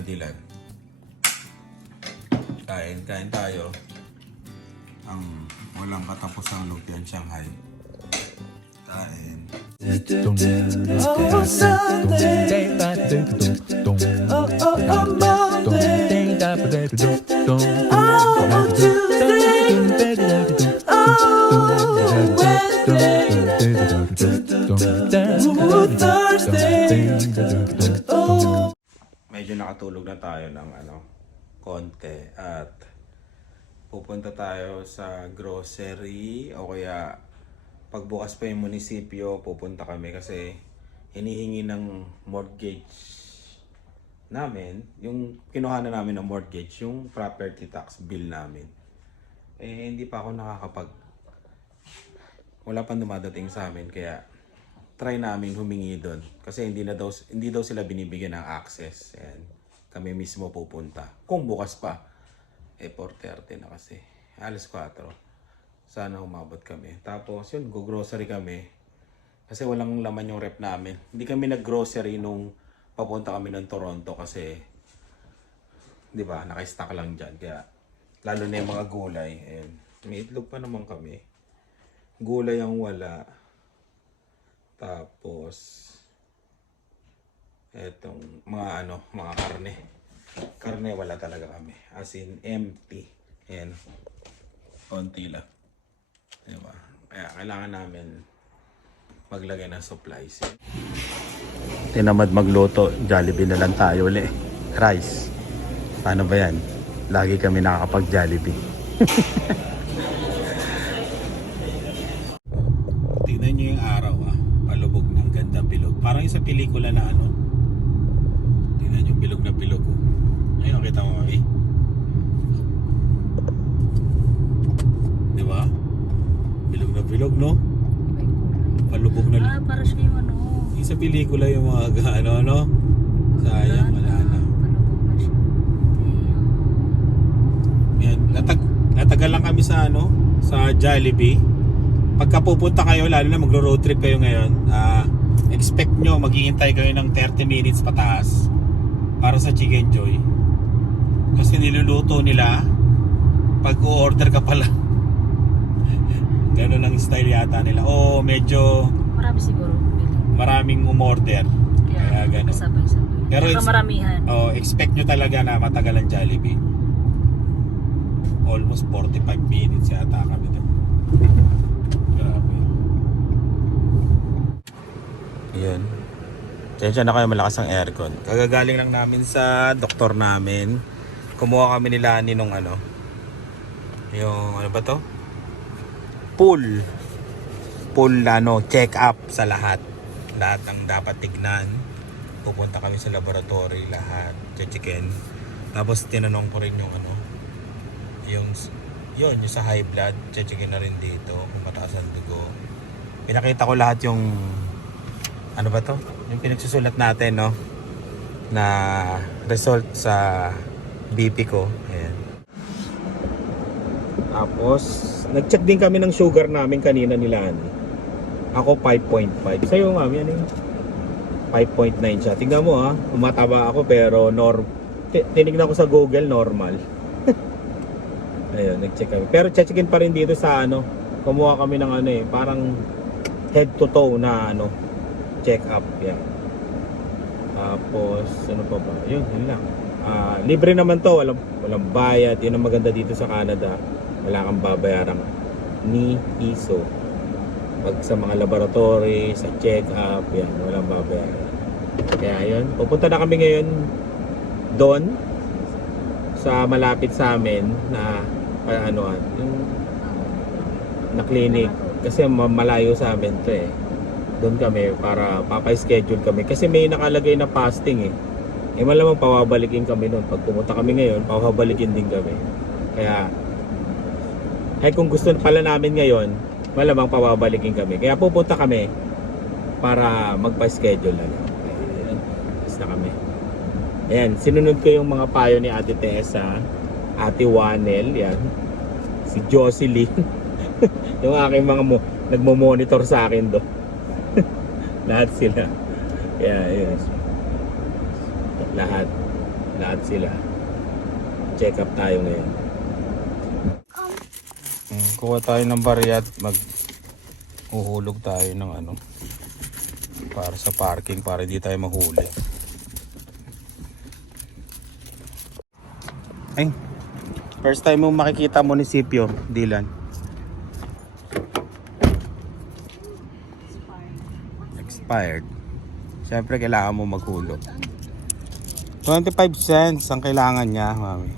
Dilan. Kain tayo. Ang walang katapusang lumpiang Shanghai. Kain. Medyo nakatulog na tayo ng konti at pupunta tayo sa grocery o kaya pagbukas pa yung munisipyo pupunta kami kasi hinihingi ng mortgage namin, yung kinuha na namin ng mortgage, yung property tax bill namin. Hindi pa ako wala pang dumadating sa amin kaya try namin humingi doon kasi hindi daw sila binibigyan ng access. Ayan. Kami mismo pupunta. Kung bukas pa. 4:30 na kasi. Alas 4. Sana umabot kami. Tapos yun, go-grocery kami. Kasi walang laman yung rep namin. Hindi kami nag-grocery nung papunta kami ng Toronto kasi 'di ba, naka-stock lang diyan. Kaya lalo na yung mga gulay. Ayan. May itlog pa naman kami. Gulay ang wala. Tapos etong mga karne. Karne wala talaga kami. As in empty. Ayan. Konti lang. Diba? Kaya kailangan namin maglagay ng supplies. Tinamad magluto. Jollibee na lang tayo uli. Rice. Paano ba yan? Lagi kami nakakapag Jollibee. Tingnan nyo yung araw palubog ng gandang bilog. Parang yung sa pelikula na tingnan yung bilog na bilog. Ayun, nakita mo mami? Diba? Bilog na bilog, no? Palubog na. Para siya yung Yung sa pelikula yung mga sayang, wala na. Palubog na siya. Yan, natagal lang kami sa sa Jollibee. Pagka pupunta kayo, lalo na magro-road trip kayo ngayon, expect nyo maghihintay kayo ng 30 minutes pataas para sa Chicken Joy. Kasi niluluto nila pag o-order ka pala. Ganun ang style yata nila. O medyo Marami siguro. maraming umorder. Kaya ganun. Kasabay-sabay. Pero maramihan. expect nyo talaga na matagal ang Jollibee. Almost 45 minutes yata kami doon. Grabe. Ayan. Tensya na kayo, malakas ang aircon. Kagagaling lang namin sa doktor namin. Kumuha kami nila nung yung ba to? Full check up sa lahat ng dapat tignan. Pupunta kami sa laboratory lahat, chicken. Tapos tinanong ko rin yung yung sa high blood, chicken na rin dito kung mataas ang dugo. Pinakita ko lahat yung ba to? Yung pinagsusulat natin na result sa BP ko. Ayan. Tapos nag-check din kami ng sugar namin kanina nila. Ako 5.5. Sa'yo mami, 5.9 siya. Tingnan mo umataba ako pero tinignan ko sa Google normal. Ayun, nag-check kami. Pero checkin pa rin dito sa kumuha kami ng parang head to toe na check up. Yan. Tapos pa ba? Yun lang. Libre naman to, walang bayad. Yun ang maganda dito sa Canada. Wala kang babayarang ni piso. Pag sa mga laboratory, sa check-up, yan, walang babayaran. Kaya yun, pupunta na kami ngayon doon sa malapit sa amin na yung na clinic kasi malayo sa amin to Doon kami para papay-schedule kami kasi may nakalagay na fasting malamang pawabalikin kami noon. Pag pumunta kami ngayon, pawabalikin din kami. Kaya kung gusto pala namin ngayon, malamang pawabalikin kami. Kaya pupunta kami para magpa-schedule na lang. Basta kami. Ayan, sinunod ko yung mga payo ni Ate Tessa, Ate Wanel, yan. Si Jocelyn. Yung aking mga nagmo-monitor sa akin doon. Lahat sila. Kaya, yun. Lahat lahat sila. Check up tayo ngayon. Kuha tayo ng barya at uhulog tayo ng ano para sa parking para hindi tayo mahuli. Ay, first time mo makikita munisipyo, Dylan. Expired. Siyempre kailangan mo maghulog. 25 cents ang kailangan niya, mami.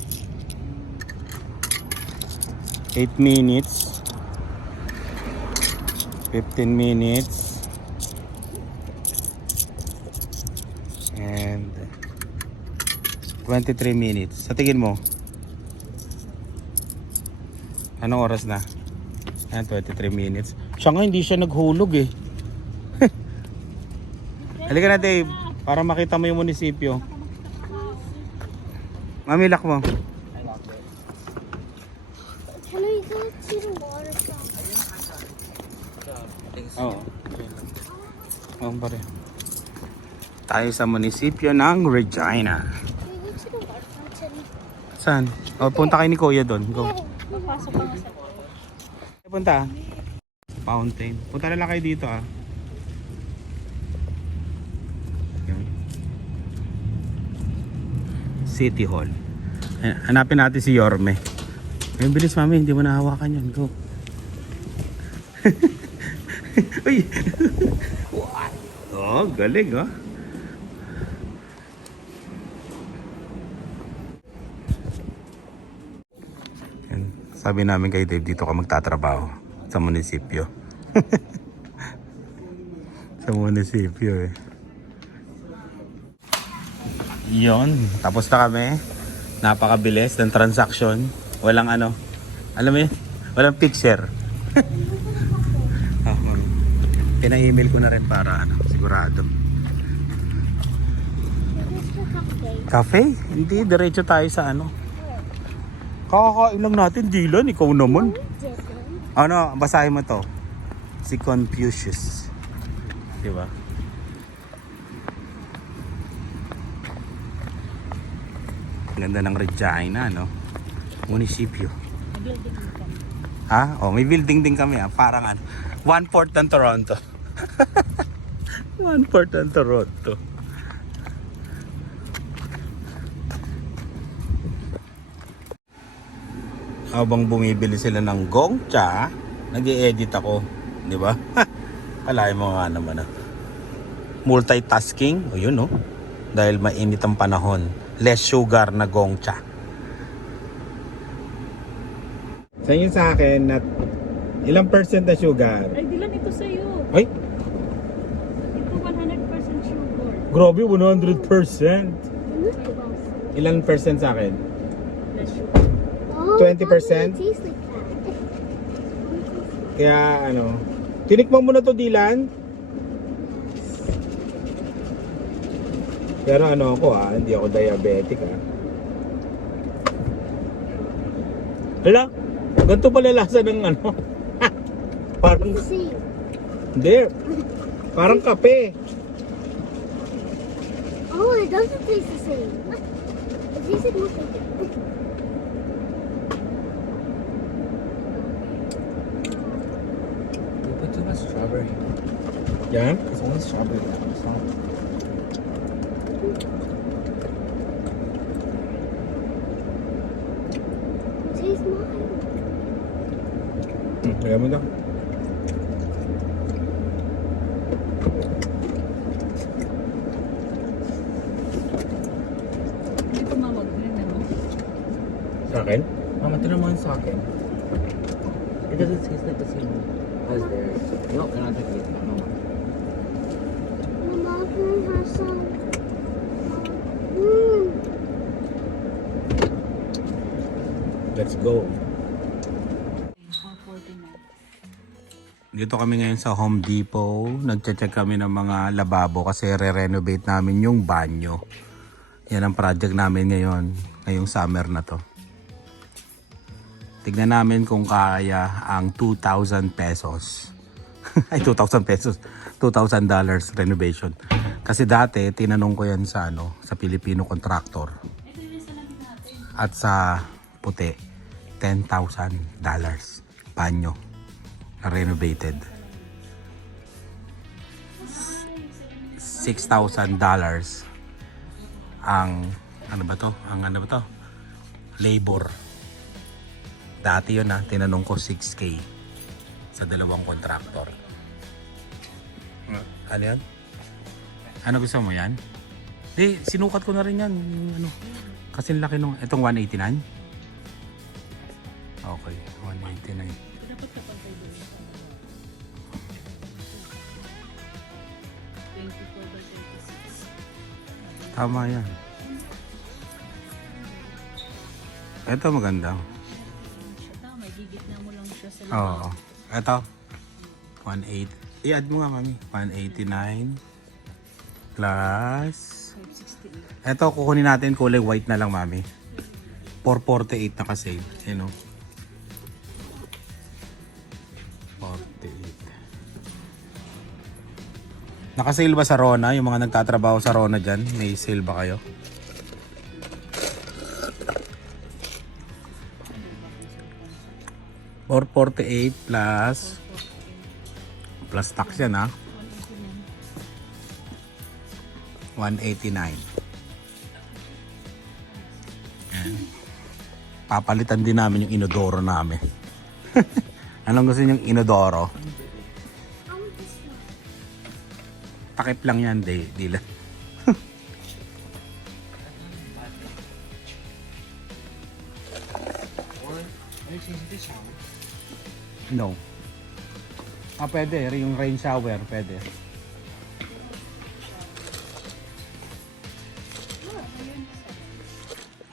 8 minutes. 15 minutes. And 23 minutes. Sa tingin mo? Anong oras na? 23 minutes. Siya nga hindi siya naghulog eh. Halika na Dave, para makita mo yung munisipyo. Mamilak mo. Can we go to the water fountain? Oo. Pare. Tayo sa munisipyo ng Regina. Can we go to the water fountain? Saan? O, punta kayo ni Kuya doon. Go. Papasok ka nga sa Punta. Fountain. Punta na lang kayo dito ah. Yan. City Hall. Hanapin natin si Yorme. Ay, bilis mami, hindi mo nahawakan yun. Go. Uy! Oh, galing oh. Yan. Sabi namin kay Dave, dito ka magtatrabaho sa munisipyo. Sa munisipyo eh. Yon, tapos na kami. Napakabilis ng transaction. Walang ano, alam mo yun? Walang picture. Ah, mami. Pina-email ko na rin para ano, sigurado. Is this the cafe? Cafe? Hindi, diretso tayo sa ano. Kakakain lang natin, Dylan. Ikaw naman. Didn't. Ano, basahin mo to. Si Confucius. Diba? Ganda ng Regina, no? Munisipyo. building dito. Ha? Oh, may building din kami, ha? Parang ano, 1/4 ng Toronto. 1/4 ng Toronto. Habang bumibili sila ng gongcha, nag-i-edit ako, di ba? Kalahin mo nga naman ah. Multitasking, o yun no. Dahil mainit ang panahon, less sugar na gongcha. Sa inyo sa akin na ilang percent na sugar? Ay, Dylan, ito sa'yo. Ay, Ito 100% sugar. grabe 100%. Ilan percent sa akin? Less sugar. Oh, 20%? it tastes like that. Kaya ano, tinikman mo na to, Dylan? Pero ano ako hindi ako diabetic Hala, ganito pala lasa ng ano? Parang, It's the same. hindi, parang kape. Oh, it doesn't taste the same. It tastes like nothing. You put too much strawberry. Yan. It's only strawberry now. It's not. Taste mine. Kaya mo na. Hindi tumawag din, ano? Sa akin? Mama, tinan mo yung sa akin. It doesn't taste like the same as theirs. No, they're not like it. No. Mama, can I have some? Mmm. Let's go. 449. Dito kami ngayon sa Home Depot. Nagche-check kami ng mga lababo kasi re-renovate namin yung banyo. Yan ang project namin ngayon, ngayong summer na to. Tignan namin kung kaya ang 2,000 pesos. Ay, 2,000 pesos. $2,000 renovation. Kasi dati, tinanong ko yan sa, ano, sa Filipino contractor. At sa puti, $10,000. Panyo. Na renovated. $6,000 ang ano ba to? Labor. Dati yun tinanong ko 6K sa dalawang kontraktor. Ano yan? Ano gusto mo yan? Di, sinukat ko na rin yan. Ano? Kasi laki nung, itong 189? Okay, 189. Dapat kapag kayo doon. 24 by 36. Tama yan. Ito maganda. Tama, gigitna mo lang siya sa Oo. Ito. 180. I-add mo nga mami. 189 plus. 568. Ito kukunin natin kulay white na lang mami. 448 na kasi. Yun o. 48. Naka-sale ba sa Rona? Yung mga nagtatrabaho sa Rona dyan, may sale ba kayo? $448 plus tax yan ha. 189. Yan. Papalitan din namin yung inodoro namin. Anong gusto niyong inodoro? Takip lang yan, di lang. No. Pwede. Yung rain shower, pwede.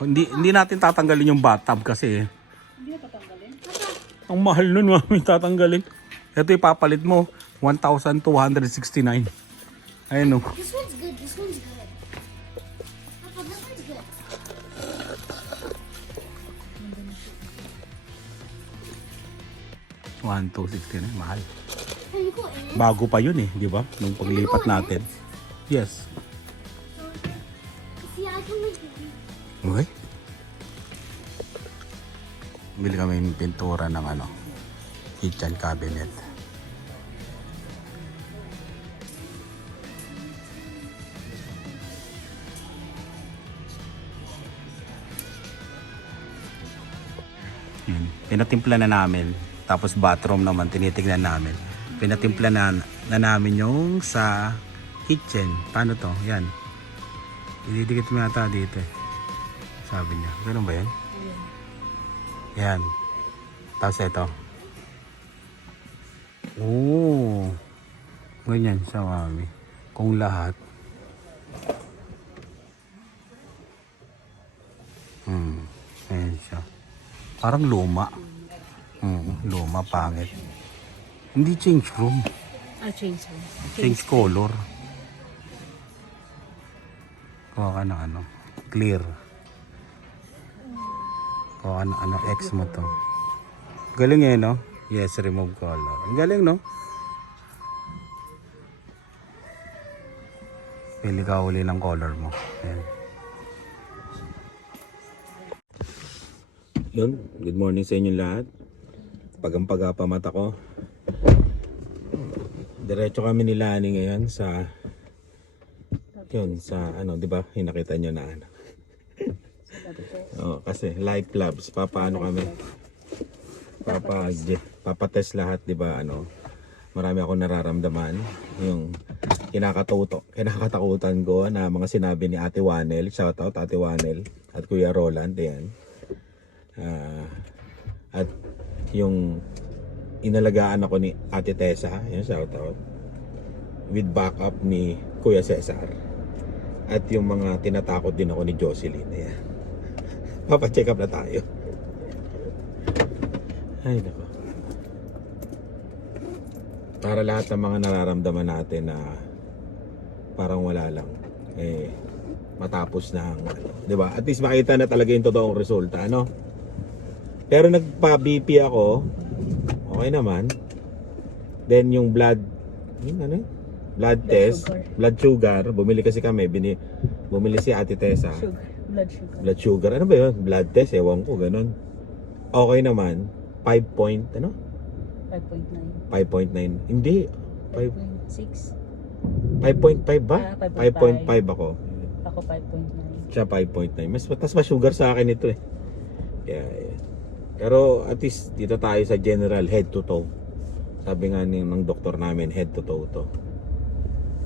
Hindi natin tatanggalin yung bathtub kasi Hindi na patanggalin? ang mahal nun, mami, tatanggalin. Ito ipapalit mo, 1,269. Ayun o. This one's good. This one's good. Papa, this one's good. 1,269, mahal. Can you go in? Bago pa yun di ba? Nung paglipat natin. Yes. See, I can make it. Okay. Bili kami ng pintura ng kitchen cabinet. Pinatimpla na namin. Tapos bathroom naman, tinitignan namin. Pinatimpla na namin yung sa kitchen. Paano to? Yan. Ididikit mo yata dito sabi niya. Ganun ba yan? Yan. Tapos ito. Oo. Ganyan siya, mami. Kung lahat. Ganyan siya. Parang luma. Luma, pangit. Hindi change room. Change room. Change color. Kuha ka ng clear. Kuha ka ng X mo to. Galing no? Yes, remove color. Ang galing, no? Pili ka uli ng color mo. Ayan. Yun, good morning sa inyo lahat. Pagampaga mata ko. Diretso kami ni Lani ngayon sa di ba? Hinakita nyo na kasi light labs, papaano kami? Papatest lahat, di ba? Marami ako nararamdaman, yung kinakatakutan ko na mga sinabi ni Ate Wanel. Shoutout Ate Wanel at Kuya Roland, yan. At yung inalagaan ako ni Ate Tessa, yan, shoutout, with backup ni Kuya Cesar, at yung mga tinatakot din ako ni Jocelyn. Ayan. Papacheck up na tayo. Ay nako, para lahat ng mga nararamdaman natin na parang wala lang, matapos na ang di ba? At least makita na talaga yung totoong resulta, Pero nagpa-BP ako, okay naman. Then yung blood test, sugar. blood sugar, bumili kasi kami, bumili si Ate Tessa. Blood sugar. Blood sugar. Ano ba yun? Blood test. Ewan ko. Ganun. Okay naman. 5 point, ano? 5.9. 5.9. Hindi. 5.6. 5.5 ba? Ah, 5.5. 5.5 ako. Ako 5.9. Siya 5.9. Mas mataas pa sugar sa akin ito eh. Kaya, pero at least dito tayo sa general head to toe. Sabi nga ng doktor namin, head to toe to.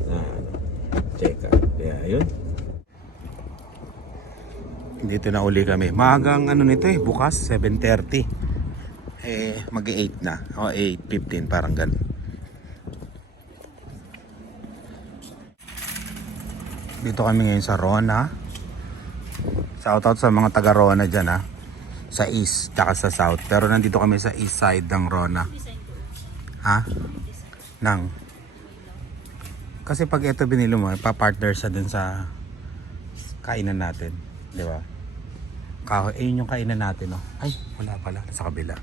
Na ano, check up. Kaya yun. Dito na uli kami. Maagang ano nito eh, bukas 7:30. Mag-8 na. O 8:15 parang ganun. Dito kami ngayon sa Rona. Shoutout sa mga taga Rona dyan ha. Sa east, tsaka sa south. Pero nandito kami sa east side ng Rona. Ha? Nang. Kasi pag ito binili mo, pa-partner siya dun sa kainan natin. Di ba? Kahoy, yun yung kainan natin, no? Ay, wala pala. Sa kabila.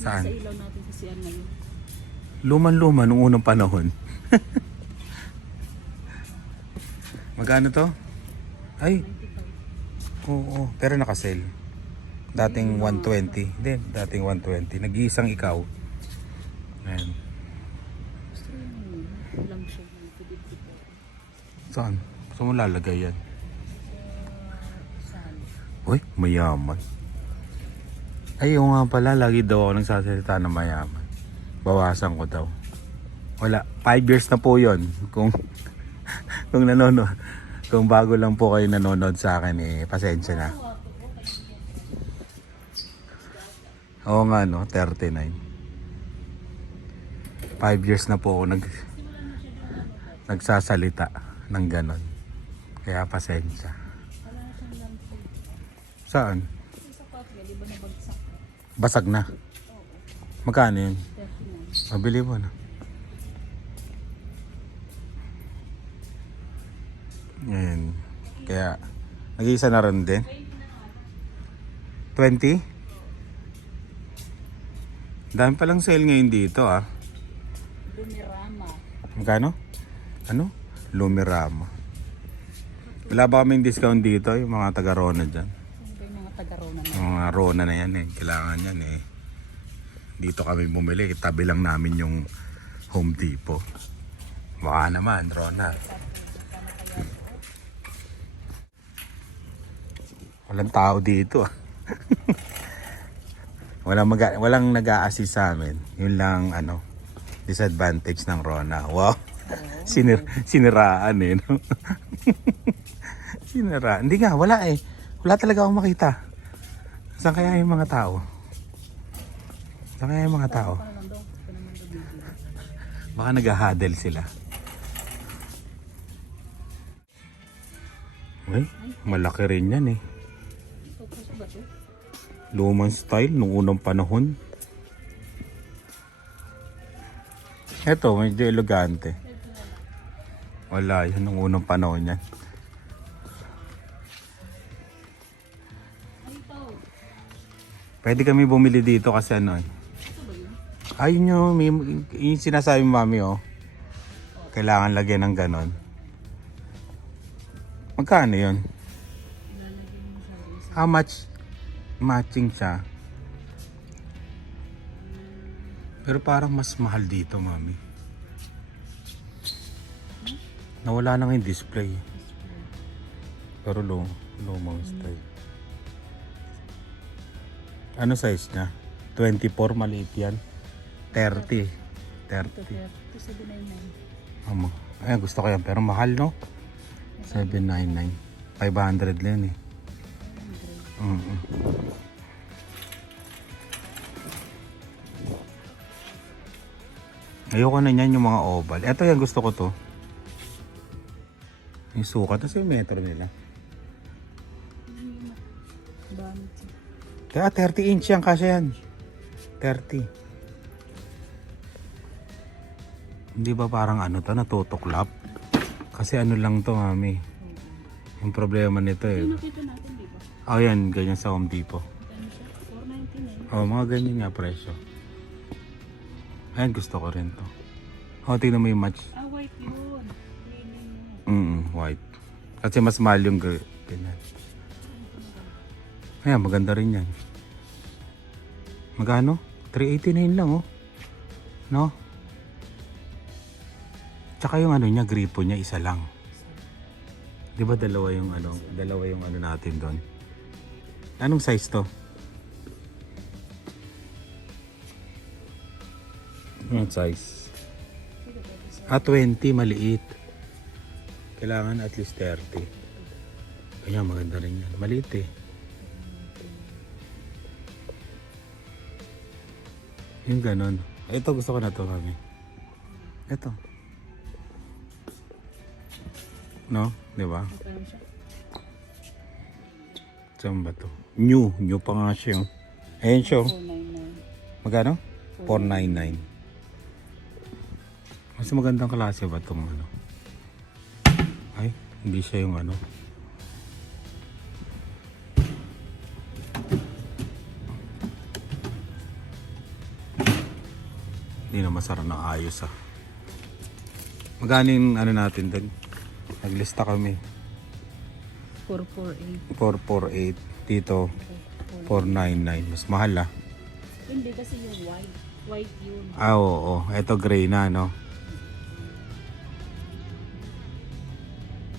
Saan? Sa ilaw natin kasi ano yun. Luman-luman nung unang panahon. Magkano to? Ay. Oo, pero naka-sale. Dating 120. Hindi, dating 120. Nag-iisang ikaw. Ayan. Gusto yun. Lang siya. Saan? Saan mo lalagay yan? Saan? Uy, mayaman. Ay, oo nga pala. Lagi daw ako nagsasalita ng mayaman. Bawasan ko daw. Wala. 5 years na po yon. Kung nanonood. Kung bago lang po kayo nanonood sa akin, pasensya na. Oo nga, no? 39. 5 years na po ako nagsasalita ng ganon. Kaya pasensya. Saan? Basag na. Magkano yun? 39. Mabili mo na. Ayan. Kaya, nag-iisa na rin din. 20? Dami palang sale ngayon dito ah. Lumirama. Magkano? Ano? Lumirama. Wala ba kaming discount dito yung mga taga-Rona dyan? Ano ba yung mga taga-Rona na? Yung mga Rona na yan eh. Kailangan yan eh. Dito kami bumili. Tabi lang namin yung Home Depot. Baka naman, Rona. Walang tao dito ah. walang nag-a-assist sa amin. Yun lang ano, disadvantage ng Rona. Wow. Siniraan eh, no? Siniraan. Hindi nga, wala eh. Wala talaga akong makita. Saan kaya yung mga tao? Saan kaya yung mga tao? Baka nag-huddle sila. Ay, malaki rin yan eh. Lumang style nung unang panahon. Eto, medyo elegante. Wala, yun nung unang panahon yan. Pwede kami bumili dito kasi ano eh. Ayun yung sinasabi mami oh. Kailangan lagyan ng ganon. Magkano yun? How much? Matching siya. Pero parang mas mahal dito, mami. Nawala na nga yung display. Pero lumang style. Ano size niya? 24, maliit yan. 30. 30. 2.799. Ayan, gusto ko yan. Pero mahal, no? 799. 500 lang eh. Ayoko na niyan yung mga oval. Ito yan, gusto ko to. Yung sukat na sa metro nila. Kaya 30 inch yan kasi yan. 30. Hindi ba parang ano to, natutuklap? Kasi ano lang to, mami. Yung problema nito eh. Nakita natin, di ba? Oh, yan. Ganyan sa Home Depot. Ano siya? 499. Oh, mga ganyan nga presyo. Ayan, gusto ko rin to. Oh, tingnan mo yung match. Ah, white yun. White. Kasi mas mahal yung ganyan. Ayan, maganda rin yan. Magkano? 389 lang oh. No? Tsaka yung ano niya, gripo niya, isa lang. Di ba dalawa yung ano natin doon? Anong size to? Anong size? 20, maliit. Kailangan at least 30. Kaya maganda rin yan. Maliit eh. Yung ganon. Ito gusto ko na to kami. Ito. No? Di ba? Okay lang siya. Saan ba to? New. New pa nga siya. Oh. Ayan siya. Oh. 499. Magkano? 499. Mas magandang klase ba itong ano? Ay, hindi siya yung ano. Hindi na masarap ng ayos ah. Magkano yung ano natin doon? Naglista kami. 448. 448. Dito, 499. Mas mahal ah. Hindi kasi yung white. White yun. Ah, oo. Ito gray na, no?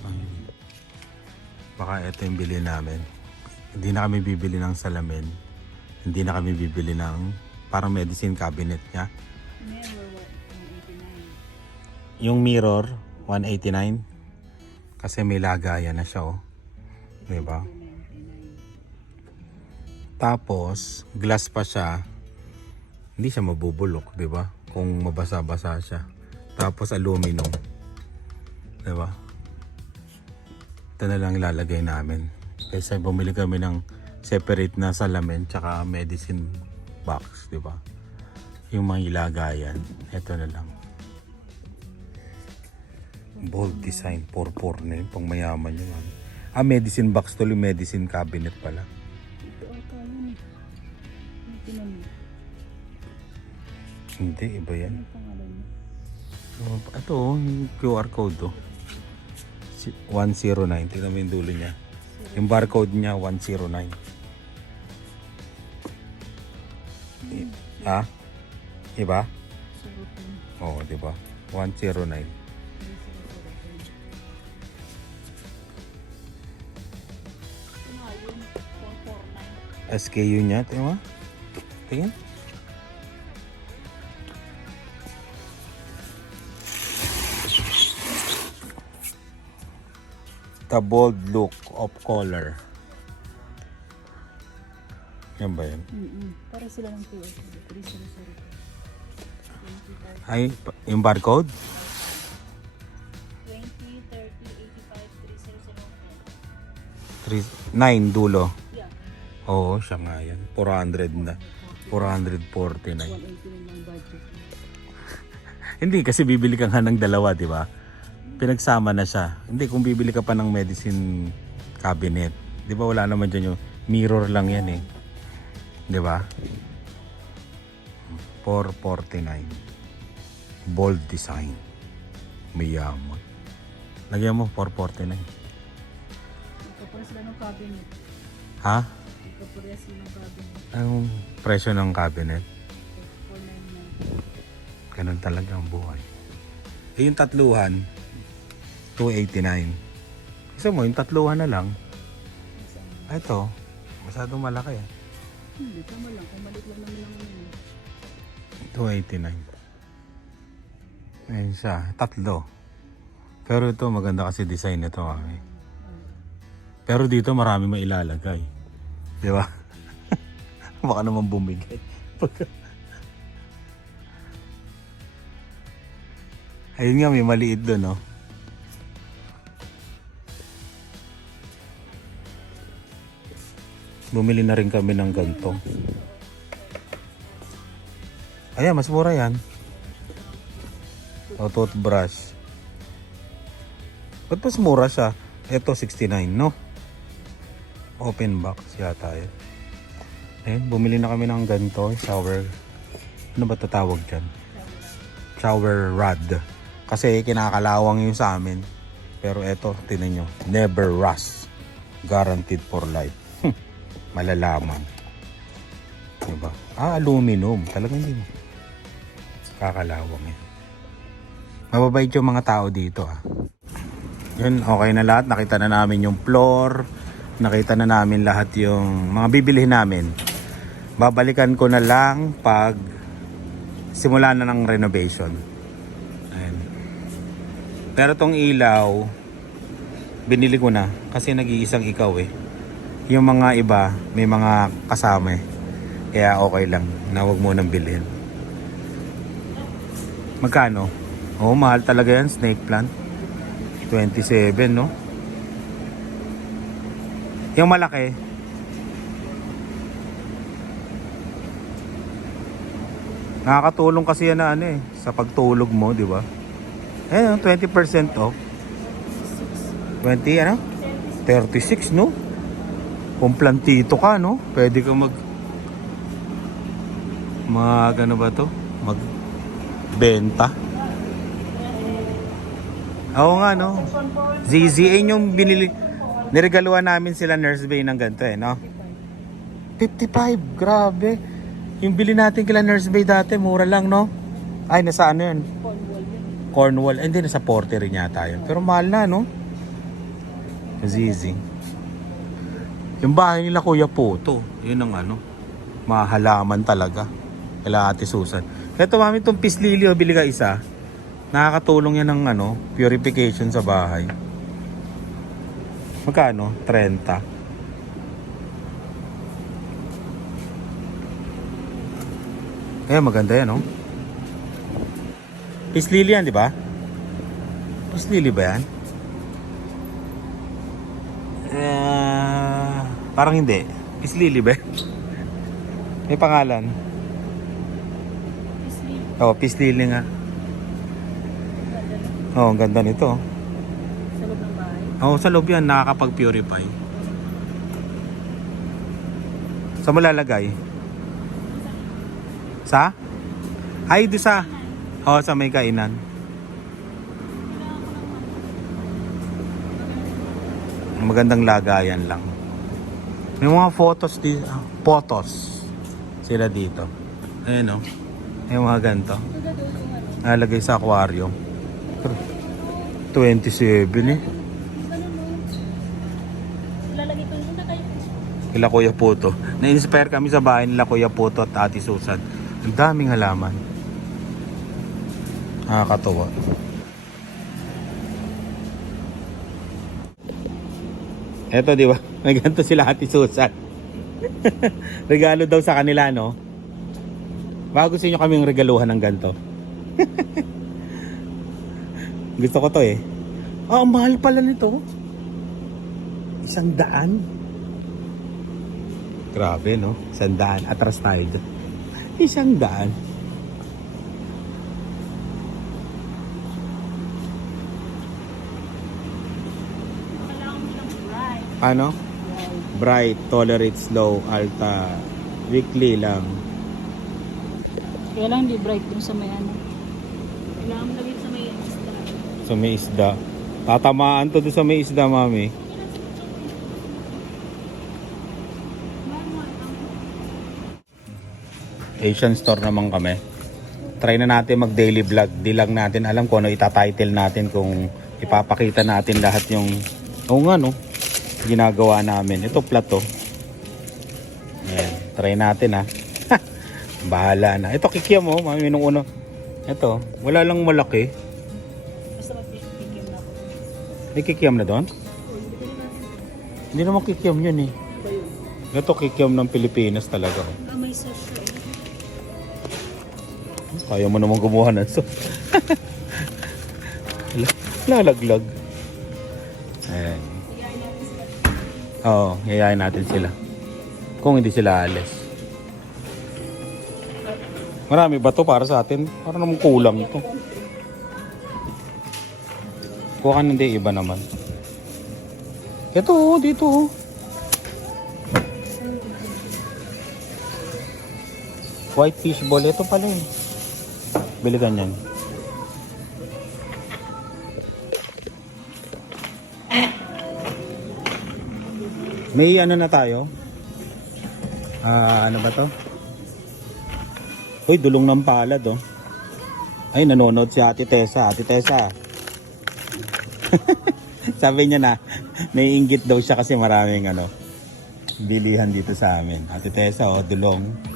Ay. Baka ito yung bili namin. Hindi na kami bibili ng salamin. Hindi na kami bibili ng parang medicine cabinet niya. Mirror, 189. Yung mirror, 189. Kasi may lagayan na siya, oh. Diba? 299. Tapos, glass pa siya. Hindi siya mabubulok, di ba? Kung mabasa-basa siya. Tapos aluminum. Di ba? Ito na lang ilalagay namin. Kasi bumili kami ng separate na salamin tsaka medicine box, di ba? Yung mga ilagayan. Ito na lang. Bold design. 4-4 na yun. Pang mayaman yun. Ah, medicine box to. Yung medicine cabinet pala. Ito ata yun eh. Yung tinanong. Hindi, iba yan. Ano pangalan niya? Ito, yung QR code to. 109. Tingnan mo yung dulo niya. Yung barcode niya, 109. Ha? Iba? Surutin. Oo, di ba? 109. Ito nga yun. 449. SKU niya, tingnan mo. Tingnan. The bold look of color. Yan ba yan? Para sila ng QR code. 300. Ay, yung barcode? 20, 30, 85, 300. 9 dulo. Yeah. Oo, siya nga yan. 400 na. 449. 180 lang budget. Hindi, kasi bibili ka nga ng dalawa, di ba? Pinagsama na siya. Hindi, kung bibili ka pa ng medicine cabinet, di ba wala naman dyan yung mirror lang yan eh. Di ba? 449. Bold design. Mayaman. Lagyan mo, 449. Nagkapura sila ng cabinet. Ha? Nagkapura sila ng cabinet. Anong presyo ng cabinet? 499. Ganun talaga ang buhay. Eh, yung tatluhan, 289. Gusto mo, yung tatluhan na lang. Ah, ito, masyadong malaki eh. Hindi, tama lang. Kung maliit lang naman ang ano. 289. Ayun siya, tatlo. Pero ito, maganda kasi design nito. Eh. Pero dito marami mailalagay. Di ba? Baka naman bumigay. Ayun nga, may maliit doon, no? Bumili na rin kami ng ganito. Ayan, mas mura yan. O, toothbrush. Ba't mas mura siya? Ito, 69, no? Open box yata yun. Ayun, bumili na kami ng ganito. Shower. Ano ba tatawag dyan? Shower rod. Kasi kinakalawang yung sa amin. Pero eto, tinan nyo, never rust. Guaranteed for life. Malalaman. Diba? Aluminum. Talagang hindi mo. Kakalawang eh. Mababait yung mga tao dito Yun, okay na lahat. Nakita na namin yung floor. Nakita na namin lahat yung mga bibilihin namin. Babalikan ko na lang pag simula na ng renovation. Ayan. Pero tong ilaw, binili ko na kasi nag-iisang ikaw Yung mga iba, may mga kasama Kaya okay lang na huwag mo nang bilhin. Magkano? Oh, mahal talaga yan, snake plant. 27, no? Yung malaki. Nakakatulong kasi yan na sa pagtulog mo, di ba? 20% off. 20, 36, no? Kung plantito ka, no? Pwede ka ano ba to? Magbenta. Oo nga, no? ZZA yung binili. Niregaluhan namin sila Nurse Bay ng ganito no? 55, grabe. Yung bili natin kila Nurse Bay dati, mura lang, no? Ay, nasa ano yun? Cornwall. Hindi, nasa 40 rin yata yun. Pero mahal na, no? ZZ. Yung bahay nila Kuya Poto, yun ang mahalaman talaga. Kala Ate Susan. Ito, mami, itong peace lily, bili ka isa. Nakakatulong yan ng purification sa bahay. Magkano? 30. Maganda yan, no? Peace lily yan, di ba? Peace lily ba yan? Parang hindi. Peace lily ba? May pangalan. Peace lily nga. Ang ganda nito. Sa loob ng bahay. Sa loob yan, nakakapag-purify. Saan mo lalagay? Sa? Ay, di sa. Sa may kainan. Magandang lagayan lang. May mga photos dito. Photos. Sila dito. Ayan May mga ganito. Nalagay sa aquarium. 27 Lalagay ko na kayo. Kila Kuya Puto. Na-inspire kami sa bahay nila Kuya Puto at Ate Susan. Ang daming halaman. Nakakatuwa. Eto, di ba? May ganito sila Ate Susan. Regalo daw sa kanila, no? Baka gusto nyo kaming regaluhan ng ganito. Gusto ko to ang mahal pala nito. 100. Grabe, no? 100. Atras tayo dyan. 100. Ano? Bright, tolerate slow, alta. Weekly lang. Kaya lang di bright dun sa may Kailangan mo lagay sa may isda. Sa may isda. Tatamaan to doon sa may isda, mami. Asian store naman kami. Try na natin mag daily vlog. Di lang natin alam kung ano itatitle natin, kung ipapakita natin lahat yung ginagawa namin. Ito plato. Ayan. Try natin Bahala na. Ito kikiam mami, nung uno. Ito, wala lang malaki. Basta magkikikim na ako. May kikiam na doon? Hindi naman kikiam yun Ito kikiam ng Pilipinas talaga. May sachet. Kaya mo naman gumawa ng lalaglag. Ayan. Yayain natin sila. Kung hindi sila alis. Marami ba to para sa atin? Para naman kulang ito. Kuha ka hindi, iba naman. Ito dito white fish ball. Ito pala Bili ka niyan. May ano na tayo? Ano ba to? Uy, dulong ng palad oh. Ay, nanonood si Ate Tessa. Ate Tessa. Sabi niya na, naiinggit daw siya kasi maraming ano, bilihan dito sa amin. Ate Tessa oh, dulong.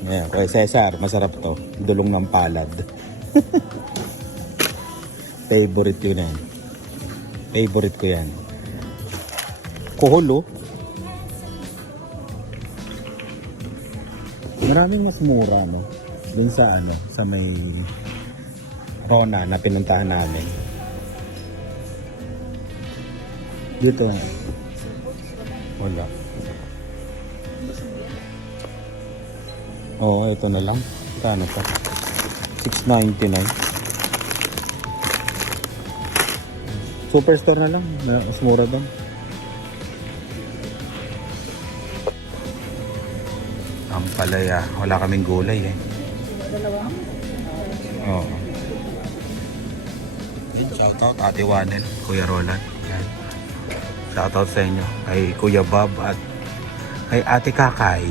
Yeah, kay Cesar, masarap to. Dulong ng palad. Favorite ko yan. Favorite ko yan. Kuhol oh. Maraming mas mura no. Dun sa ano, sa may Rona na pinuntahan namin. Dito. Wala. Oo, ito na lang. Kano pa? 6.99. Superstar na lang. Mas mura doon. Ang palaya. Wala kaming gulay eh. Dalawa? Oo. Yan, shoutout Ate Wanel, Kuya Roland. Yan. Shoutout sa inyo. Kay Kuya Bob at kay Ate Kakay.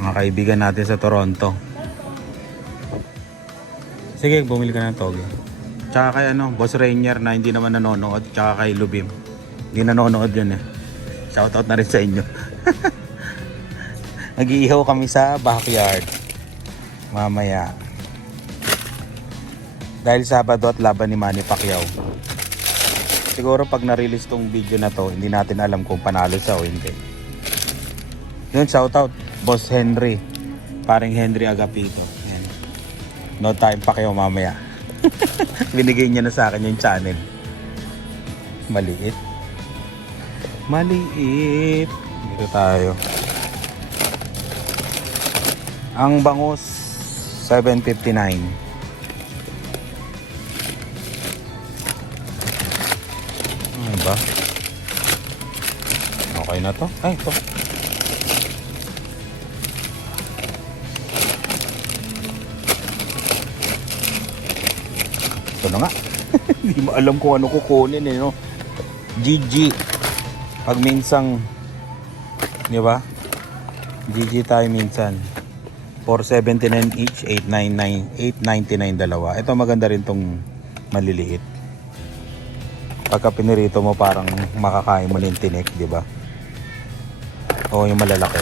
Mga kaibigan natin sa Toronto. Sige, bumili ka ng toge. Tsaka kay ano, Boss Rainier na hindi naman nanonood. Tsaka kay Lubim. Hindi nanonood yun eh. Shoutout na rin sa inyo. Nag-iihaw kami sa backyard. Mamaya. Dahil Sabado at laban ni Manny Pacquiao. Siguro pag na-release tong video na to, hindi natin alam kung panalo siya o hindi. Yun, shoutout. Boss Henry. Paring Henry Agapito. Yan. No time Pacquiao mamaya. Binigay niya na sa akin yung channel. Maliit. Maliit. Dito tayo. Ang bangus, 7.59. Ano ba? Okay na to? Ay, ito. Ito na nga. Hindi mo alam kung ano kukunin eh, no? GG. Pag minsang, di ba? GG tayo minsan. 479 each, 899, 899 dalawa. Ito maganda rin tong maliliit. Pagka pinirito mo parang makakain mo ng tinik, di ba? O yung malalaki.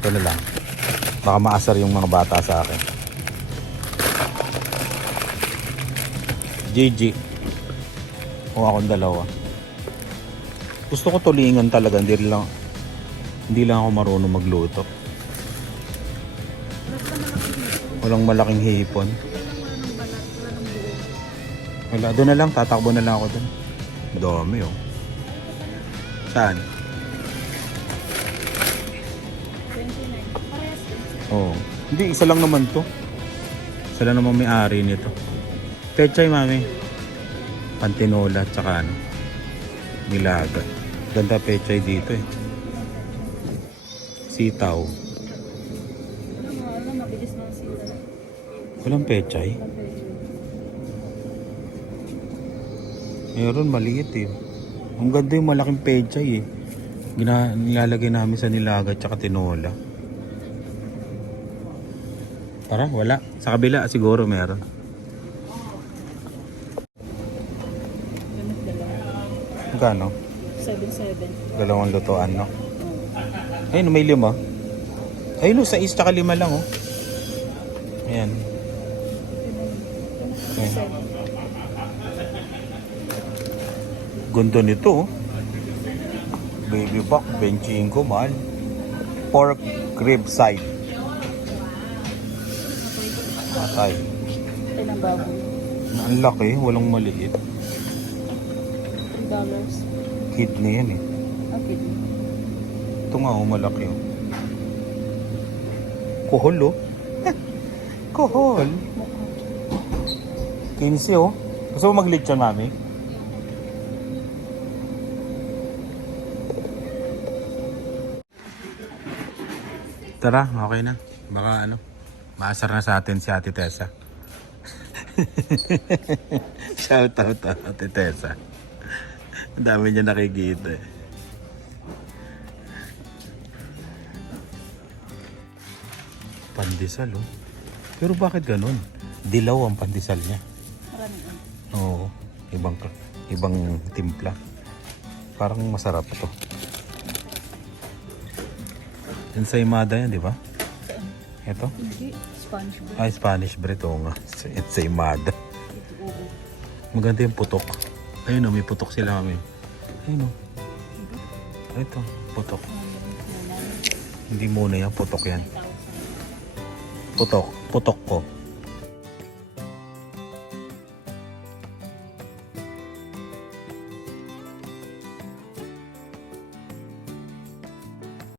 Ito na lang. Baka maasar yung mga bata sa akin. GG. O akong dalawa. Gusto ko tulingan talaga, hindi lang ako marunong magluto. Walang malaking hipon. Wala, doon na lang, tatakbo na lang ako doon. Dami oh. Saan? 29. Oo. Hindi, isa lang naman to. Isa lang naman may-ari nito. Pechay, mami. Pantinola at saka ano, nilaga. Ganda pechay dito eh. Sitaw. Alam, mabilis na sila. Walang pechay. Meron, maliit eh. Ang ganda yung malaking pechay eh. Nilalagay namin sa nilaga at saka tinola. Tara, wala. Sa kabila siguro meron. Magkano? 7.7. Dalawang lutuan, no? Ayun, may 5. Ayun, 6 tsaka 5 lang, oh. Ayan. Ayan. Ganda nito, oh. Baby back, 25, mahal. Pork rib side. Atay. Ito ng baboy. Ang laki, walang maliit. $3. Kidney yan eh. Okay. Ito nga, oh, malaki, oh. Kuhol, oh. Kuhol. 15, oh. Gusto mo mag-lechon, mami? Tara, okay na. Baka ano, maasar na sa atin si Ate Tessa. Shout out Ate Tessa. Ang dami niya nakikita eh. Pandesal oh. Pero bakit ganun? Dilaw ang pandesal niya. Marami ang. Oo. Ibang timpla. Parang masarap to. Ensaymada yan, di ba? Ito? Hindi. Spanish bread. Ay, Spanish bread. Oo nga. Ensaymada. Ito ubo. Maganda yung putok. Ayun o, may putok sila kami. Ayun o. Ito, putok. Hindi muna yan, putok yan. Putok. Putok ko.